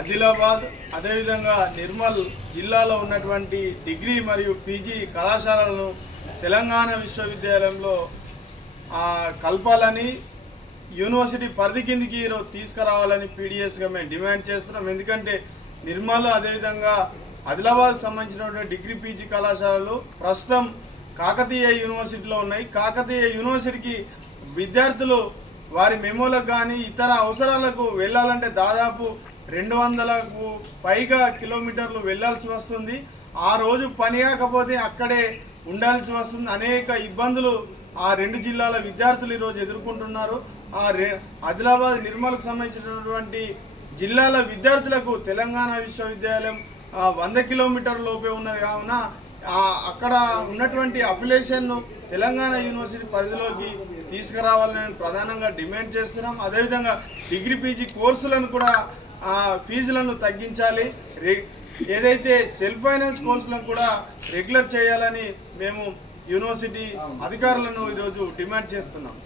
ఆదిలాబాద్ అదేవిధంగా నిర్మల్ జిల్లాలో ఉన్నటువంటి డిగ్రీ మరియు పీజీ కళాశాలలను తెలంగాణ విశ్వవిద్యాలయంలో కలపాలని యూనివర్సిటీ పరిధి కిందికి ఈరోజు తీసుకురావాలని పీడిఎస్గా మేము డిమాండ్ చేస్తున్నాం. ఎందుకంటే నిర్మల్ అదేవిధంగా ఆదిలాబాద్కు సంబంధించినటువంటి డిగ్రీ పీజీ కళాశాలలు ప్రస్తుతం కాకతీయ యూనివర్సిటీలో ఉన్నాయి. కాకతీయ యూనివర్సిటీకి విద్యార్థులు వారి మెమోలకు కానీ ఇతర అవసరాలకు వెళ్ళాలంటే దాదాపు 200కు పైగా కిలోమీటర్లు వెళ్ళాల్సి వస్తుంది. ఆ రోజు పని కాకపోతే అక్కడే ఉండాల్సి వస్తుంది. అనేక ఇబ్బందులు ఆ రెండు జిల్లాల విద్యార్థులు ఈరోజు ఎదుర్కొంటున్నారు. ఆదిలాబాద్ నిర్మల్కు సంబంధించినటువంటి జిల్లాల విద్యార్థులకు తెలంగాణ విశ్వవిద్యాలయం 100 కిలోమీటర్ల లోపే ఉన్నది. కావున అక్కడ ఉన్నటువంటి అఫిలియేషన్ను తెలంగాణ యూనివర్సిటీ పరిధిలోకి తీసుకురావాలని ప్రధానంగా డిమాండ్ చేస్తున్నాం. అదేవిధంగా డిగ్రీ పీజీ కోర్సులను కూడా ఫీజులను తగ్గించాలి. ఏదైతే సెల్ఫ్ ఫైనాన్స్ కోర్సులను కూడా రెగ్యులర్ చేయాలని మేము యూనివర్సిటీ అధికారులను ఈరోజు డిమాండ్ చేస్తున్నాం.